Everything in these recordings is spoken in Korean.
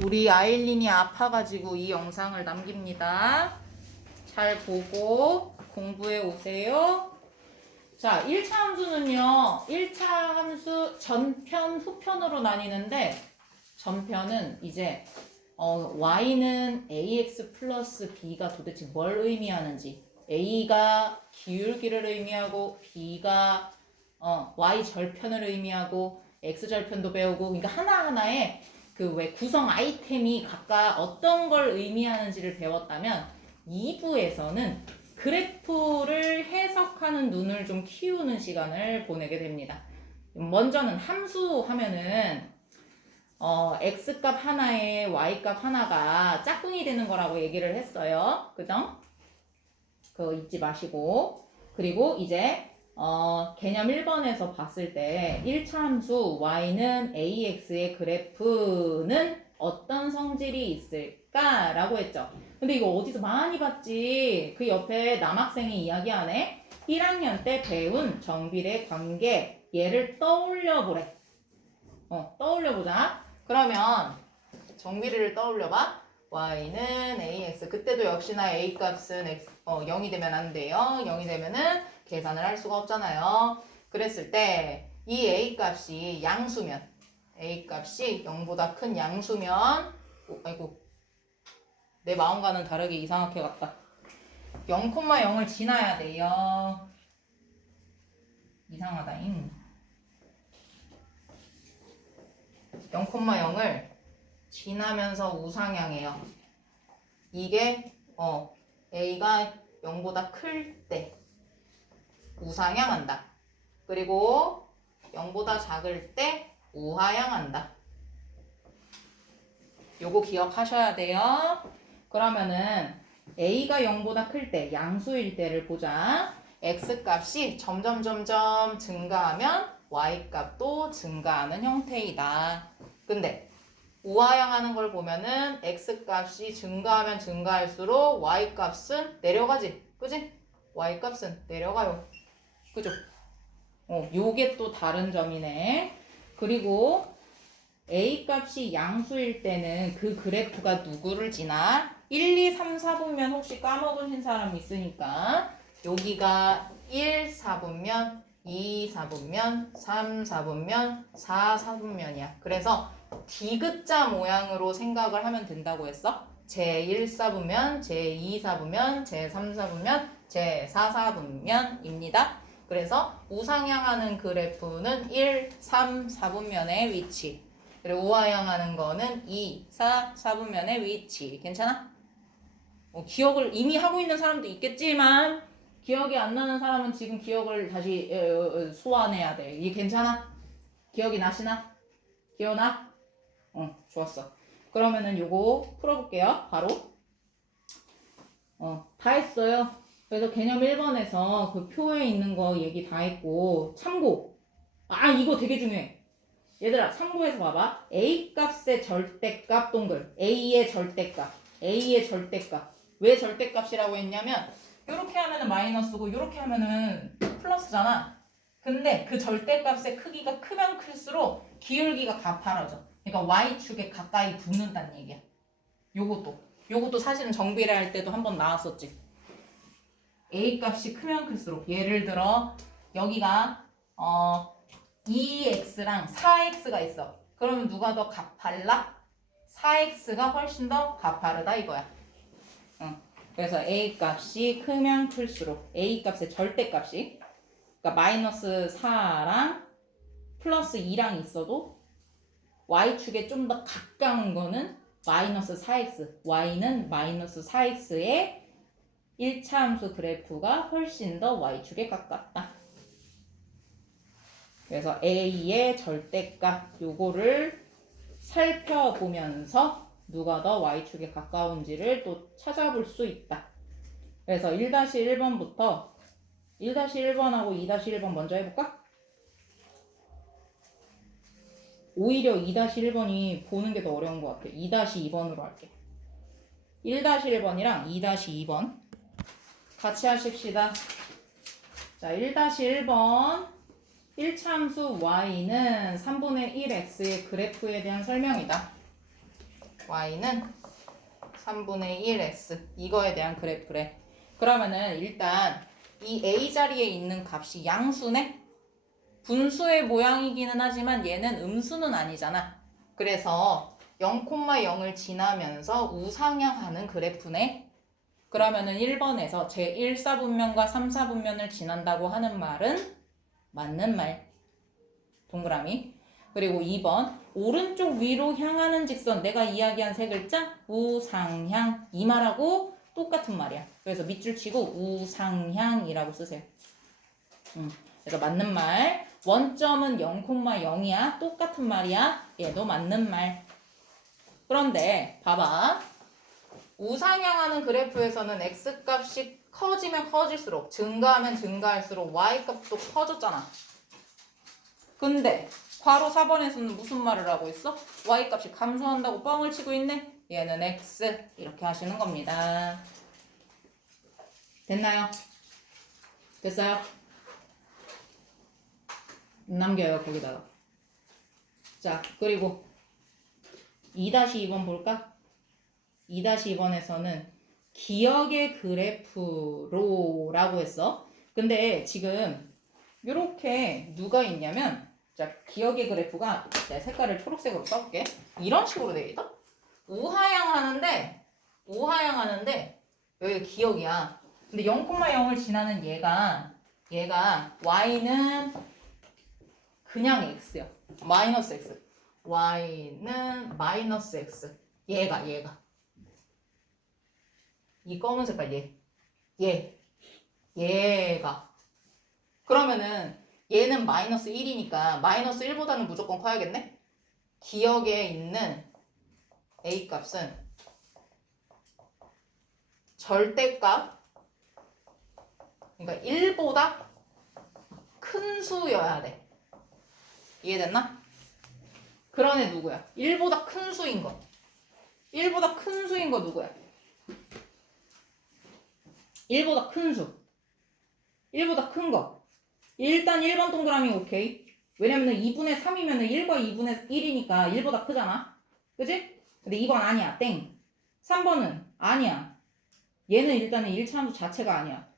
우리 아일린이 아파가지고 이 영상을 남깁니다. 잘 보고 공부해 오세요. 자, 1차 함수는요. 1차 함수 전편, 후편으로 나뉘는데 전편은 이제 y는 ax 플러스 b가 도대체 뭘 의미하는지, a가 기울기를 의미하고 b가 y 절편을 의미하고 x 절편도 배우고, 그러니까 하나하나의 그 왜 구성 아이템이 각각 어떤 걸 의미하는지를 배웠다면 2부에서는 그래프를 해석하는 눈을 좀 키우는 시간을 보내게 됩니다. 먼저는 함수 하면은 x값 하나에 y값 하나가 짝꿍이 되는 거라고 얘기를 했어요. 그죠? 그거 잊지 마시고. 그리고 이제 개념 1번에서 봤을 때 1차 함수 y는 ax의 그래프는 어떤 성질이 있을까라고 했죠. 근데 이거 어디서 많이 봤지? 그 옆에 남학생이 이야기하네. 1학년 때 배운 정비례 관계, 얘를 떠올려보래. 떠올려보자. 그러면 정비례를 떠올려봐. y는 ax. 그때도 역시나 a 값은 0이 되면 안 돼요. 0이 되면은 계산을 할 수가 없잖아요. 그랬을 때 이 a 값이 양수면, a 값이 0보다 큰 양수면, 아이고 내 마음과는 다르게 이상하게 갔다. 0,0을 지나야 돼요. 이상하다잉. 0,0을 지나면서 우상향해요. 이게 a가 0보다 클 때 우상향한다. 그리고 0보다 작을 때 우하향한다. 요거 기억하셔야 돼요. 그러면은 a가 0보다 클 때, 양수일 때를 보자. x값이 점점 증가하면 y값도 증가하는 형태이다. 근데 우하향하는 걸 보면은 x값이 증가하면 증가할수록 y값은 내려가지. 그지? y값은 내려가요. 그죠? 요게 또 다른 점이네. 그리고 a 값이 양수일 때는 그 그래프가 누구를 지나? 1, 2, 3, 4분면 혹시 까먹으신 사람 있으니까 여기가 1, 4분면, 2, 4분면, 3, 4분면, 4, 4분면이야. 그래서 디귿자 모양으로 생각을 하면 된다고 했어. 제1, 4분면, 제2, 4분면, 제3, 4분면, 제4, 4분면입니다. 그래서 우상향하는 그래프는 1, 3, 4분면의 위치, 그리고 우하향하는 거는 2, 4, 4분면의 위치. 괜찮아? 기억을 이미 하고 있는 사람도 있겠지만 기억이 안 나는 사람은 지금 기억을 다시 소환해야 돼. 이게 괜찮아? 기억이 나시나? 기억나? 좋았어. 그러면은 요거 풀어볼게요. 바로. 다 했어요. 그래서 개념 1번에서 그 표에 있는 거 얘기 다 했고, 참고. 이거 되게 중요해. 얘들아, 참고해서 봐봐. a 값의 절대값 동글. a의 절대값. a의 절대값. 왜 절대값이라고 했냐면 이렇게 하면은 마이너스고 이렇게 하면은 플러스잖아. 근데 그 절대값의 크기가 크면 클수록 기울기가 가파라져. 그러니까 y축에 가까이 붙는다는 얘기야. 요것도 사실은 정비례 할 때도 한번 나왔었지. a 값이 크면 클수록, 예를 들어 여기가 2x랑 4x가 있어. 그러면 누가 더 가팔라? 4x가 훨씬 더 가파르다 이거야. 그래서 a 값이 크면 클수록, a 값의 절대값이, 그러니까 마이너스 4랑 플러스 2랑 있어도 y축에 좀 더 가까운 거는 마이너스 4x, y는 마이너스 4x의 1차 함수 그래프가 훨씬 더 y축에 가깝다. 그래서 a의 절대값 요거를 살펴보면서 누가 더 y축에 가까운지를 또 찾아볼 수 있다. 그래서 1-1번부터 1-1번하고 2-1번 먼저 해볼까? 오히려 2-1번이 보는 게 더 어려운 것 같아. 2-2번으로 할게. 1-1번이랑 2-2번 같이 하십시다. 자, 1-1번 1차 함수 y는 3분의 1x의 그래프에 대한 설명이다. y는 3분의 1x 이거에 대한 그래프래. 그러면은 일단 이 a 자리에 있는 값이 양수네? 분수의 모양이기는 하지만 얘는 음수는 아니잖아. 그래서 0,0을 지나면서 우상향하는 그래프네. 그러면은 1번에서 제1사분면과 3사분면을 지난다고 하는 말은 맞는 말. 동그라미. 그리고 2번 오른쪽 위로 향하는 직선 내가 이야기한 세 글자 우상향 이 말하고 똑같은 말이야. 그래서 밑줄 치고 우상향이라고 쓰세요. 그래서 맞는 말. 원점은 0,0이야. 똑같은 말이야. 얘도 맞는 말. 그런데 봐봐. 우상향하는 그래프에서는 x값이 커지면 커질수록 증가하면 증가할수록 y값도 커졌잖아. 근데 괄호 4번에서는 무슨 말을 하고 있어? y값이 감소한다고 뻥을 치고 있네? 얘는 x 이렇게 하시는 겁니다. 됐나요? 됐어요? 남겨요 거기다가. 자 그리고 2-2번 볼까? 2-2번에서는 기억의 그래프로 라고 했어. 근데 지금 이렇게 누가 있냐면 자 기억의 그래프가 내 색깔을 초록색으로 써볼게. 이런 식으로 돼 있다. 우하향하는데 여기가 기억이야. 근데 0,0을 지나는 얘가 y는 그냥 x야. 마이너스 x. y는 마이너스 x. 얘가 이 검은 색깔 얘가 그러면은 얘는 마이너스 1이니까 마이너스 1보다는 무조건 커야겠네? 기억에 있는 a 값은 절대값 그러니까 1보다 큰 수여야 돼. 이해됐나? 그런 애 누구야? 1보다 큰 수인 거. 1보다 큰 수인 거 누구야? 1보다 큰 수. 1보다 큰 거. 일단 1번 동그라미 오케이. 왜냐면 2분의 3이면 1과 2분의 1이니까 1보다 크잖아. 그지? 근데 2번 아니야. 땡. 3번은 아니야. 얘는 일단은 1차함수 자체가 아니야.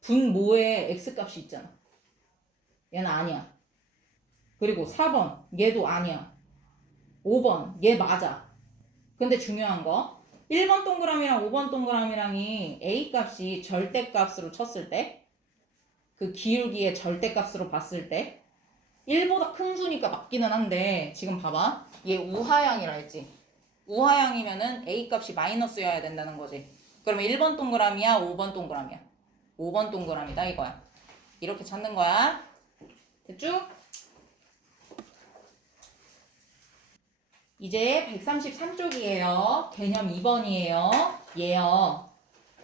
분모에 x값이 있잖아. 얘는 아니야. 그리고 4번 얘도 아니야. 5번 얘 맞아. 근데 중요한 거 1번 동그라미랑 5번 동그라미랑이 a값이 절대값으로 쳤을 때 그 기울기의 절대값으로 봤을 때 1보다 큰 수니까 맞기는 한데 지금 봐봐. 얘 우하향이라 했지. 우하향이면은 a값이 마이너스여야 된다는 거지. 그러면 1번 동그라미야 5번 동그라미야. 5번 동그라미다 이거야. 이렇게 찾는 거야. 됐죠? 이제 133쪽이에요. 개념 2번이에요. 얘요.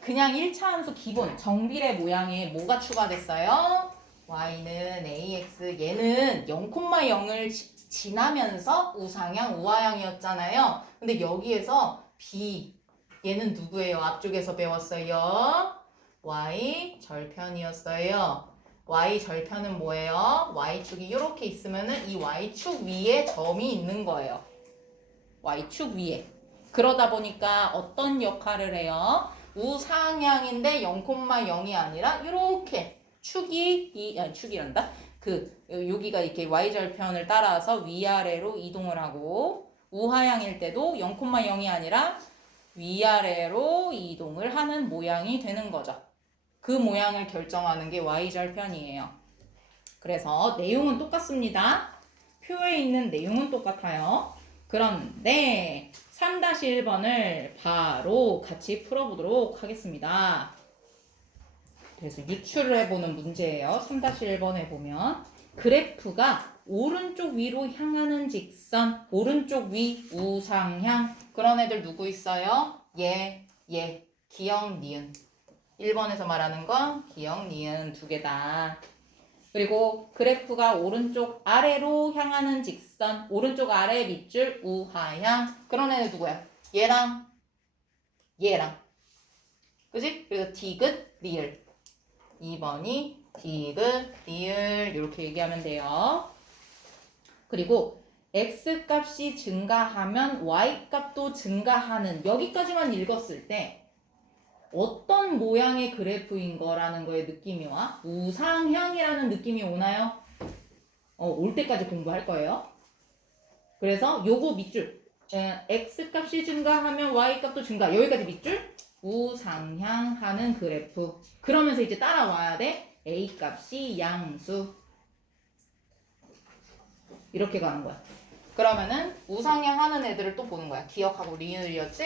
그냥 1차 함수 기본 정비례 모양에 뭐가 추가됐어요? y는 ax 얘는 0,0을 지나면서 우상향 우하향이었잖아요. 근데 여기에서 b 얘는 누구예요? 앞쪽에서 배웠어요. y 절편이었어요. y 절편은 뭐예요? y축이 이렇게 있으면은 이 y축 위에 점이 있는 거예요. y축 위에. 그러다 보니까 어떤 역할을 해요? 우상향인데 0,0이 아니라 이렇게 축이란다. 여기가 이렇게 y절편을 따라서 위아래로 이동을 하고 우하향일 때도 0,0이 아니라 위아래로 이동을 하는 모양이 되는 거죠. 그 모양을 결정하는 게 y절편이에요. 그래서 내용은 똑같습니다. 표에 있는 내용은 똑같아요. 그런데 3-1번을 바로 같이 풀어보도록 하겠습니다. 그래서 유출을 해보는 문제예요. 3-1번에 보면 그래프가 오른쪽 위로 향하는 직선, 오른쪽 위 우상향 그런 애들 누구 있어요? 기역, 니은 1번에서 말하는 건 기역, 니은 두 개다. 그리고 그래프가 오른쪽 아래로 향하는 직선, 오른쪽 아래 밑줄 우하향 그런 애는 누구야? 얘랑 그지? 그래서 디귿, 리을 2번이 디귿, 리을 이렇게 얘기하면 돼요. 그리고 x 값이 증가하면 y 값도 증가하는 여기까지만 읽었을 때 어떤 모양의 그래프인 거라는 거에 느낌이 와? 우상향이라는 느낌이 오나요? 올 때까지 공부할 거예요. 그래서 요거 밑줄 x 값이 증가하면 y 값도 증가 여기까지 밑줄 우상향하는 그래프 그러면서 이제 따라와야 돼 a 값이 양수 이렇게 가는 거야. 그러면은 우상향하는 애들을 또 보는 거야. 기억하고 리을이었지?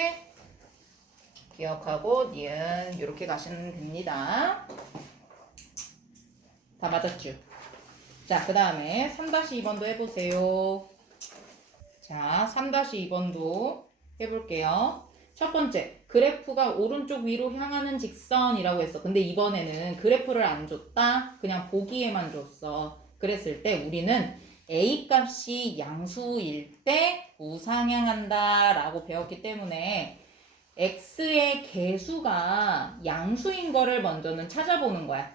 기억하고 니은 이렇게 가시면 됩니다. 다 맞았죠? 자, 그 다음에 3-2번도 해보세요. 자, 3-2번도 해볼게요. 첫 번째, 그래프가 오른쪽 위로 향하는 직선이라고 했어. 근데 이번에는 그래프를 안 줬다. 그냥 보기에만 줬어. 그랬을 때 우리는 A 값이 양수일 때 우상향한다 라고 배웠기 때문에 x의 개수가 양수인 거를 먼저는 찾아보는 거야.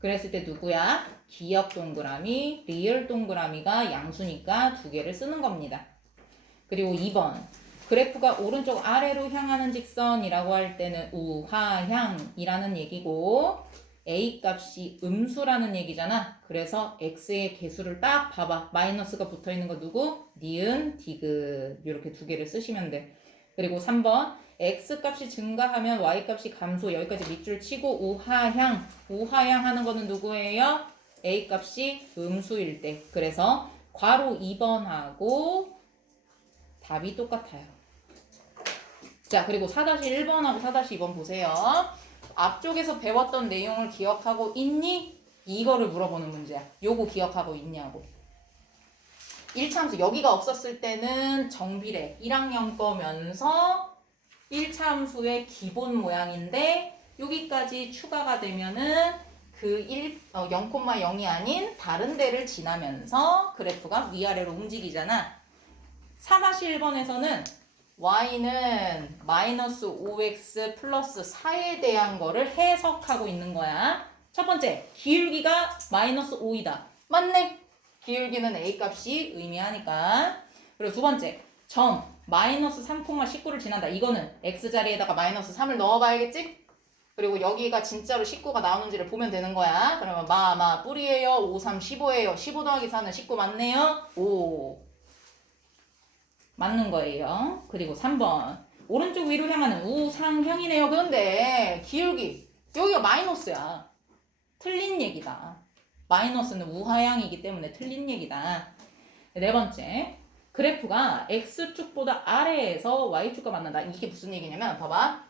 그랬을 때 누구야? 기억 동그라미, 리을 동그라미가 양수니까 두 개를 쓰는 겁니다. 그리고 2번 그래프가 오른쪽 아래로 향하는 직선이라고 할 때는 우하향이라는 얘기고 a 값이 음수라는 얘기잖아. 그래서 x의 개수를 딱 봐봐. 마이너스가 붙어있는 거 누구? 니은, 디귿 이렇게 두 개를 쓰시면 돼. 그리고 3번 x 값이 증가하면 y 값이 감소 여기까지 밑줄 치고 우하향 하는 거는 누구예요? a 값이 음수일 때. 그래서 괄호 2번하고 답이 똑같아요. 자, 그리고 4-1번하고 4-2번 보세요. 앞쪽에서 배웠던 내용을 기억하고 있니? 이거를 물어보는 문제야. 요거 기억하고 있냐고. 1차함수 여기가 없었을 때는 정비례 1학년 거면서 1차함수의 기본 모양인데 여기까지 추가가 되면은 그 0,0이 아닌 다른 데를 지나면서 그래프가 위아래로 움직이잖아. 4-1번에서는 y는 마이너스 5x 플러스 4에 대한 거를 해석하고 있는 거야. 첫 번째, 기울기가 마이너스 5이다. 맞네. 기울기는 a 값이 의미하니까. 그리고 두 번째, 점 마이너스 3,19를 지난다. 이거는 x 자리에다가 마이너스 3을 넣어봐야겠지? 그리고 여기가 진짜로 19가 나오는지를 보면 되는 거야. 그러면 뿌리예요. 5, 3, 15예요. 15 더하기 4는 19 맞네요. 5. 맞는 거예요. 그리고 3번. 오른쪽 위로 향하는 우상향이네요. 그런데 기울기. 여기가 마이너스야. 틀린 얘기다. 마이너스는 우하향이기 때문에 틀린 얘기다. 네 번째. 그래프가 x축보다 아래에서 y축과 만난다. 이게 무슨 얘기냐면 봐봐.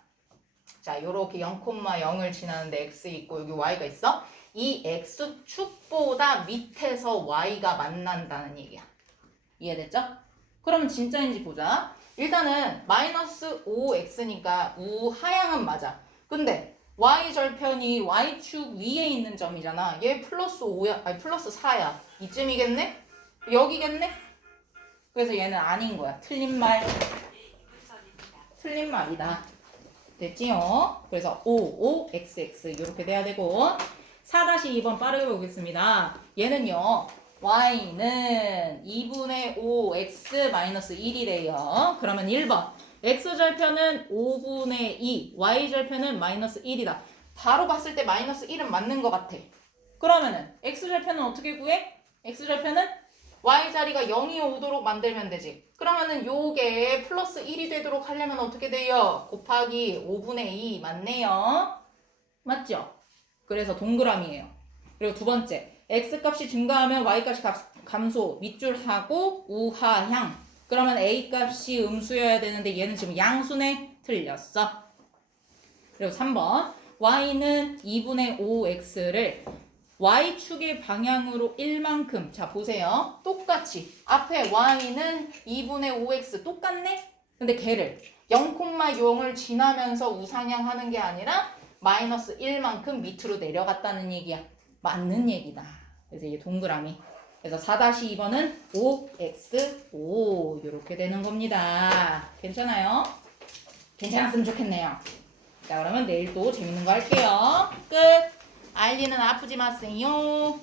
자, 요렇게 0,0을 지나는데 x 있고 여기 y가 있어. 이 x축보다 밑에서 y가 만난다는 얘기야. 이해됐죠? 그럼 진짜인지 보자. 일단은 마이너스 5x니까 우하향은 맞아. 근데 y절편이 y축 위에 있는 점이잖아. 얘 플러스 5야. 아니 플러스 4야. 이쯤이겠네? 여기겠네? 그래서 얘는 아닌 거야. 틀린 말이다. 됐지요? 그래서 5, 5, xx 이렇게 돼야 되고 4-2번 빠르게 보겠습니다. 얘는요. y는 2분의 5 x 마이너스 1이래요. 그러면 1번 x절편은 5분의 2 y절편은 마이너스 1이다. 바로 봤을 때 마이너스 1은 맞는 것 같아. 그러면은 x절편은 어떻게 구해? x절편은 y자리가 0이 오도록 만들면 되지. 그러면은 요게 플러스 1이 되도록 하려면 어떻게 돼요? 곱하기 5분의 2 맞네요. 맞죠? 그래서 동그라미예요. 그리고 두 번째 x값이 증가하면 y값이 감소 밑줄하고 우하향. 그러면 a값이 음수여야 되는데 얘는 지금 양수네. 틀렸어. 그리고 3번 y는 2분의 5x를 y축의 방향으로 1만큼. 자 보세요. 똑같이 앞에 y는 2분의 5x 똑같네? 근데 걔를 0,0을 지나면서 우상향하는 게 아니라 마이너스 1만큼 밑으로 내려갔다는 얘기야. 맞는 얘기다. 그래서 이게 동그라미. 그래서 4-2번은 5x5 이렇게 되는 겁니다. 괜찮아요? 괜찮았으면 좋겠네요. 자 그러면 내일 또 재밌는 거 할게요. 끝. 알리는 아프지 마세요.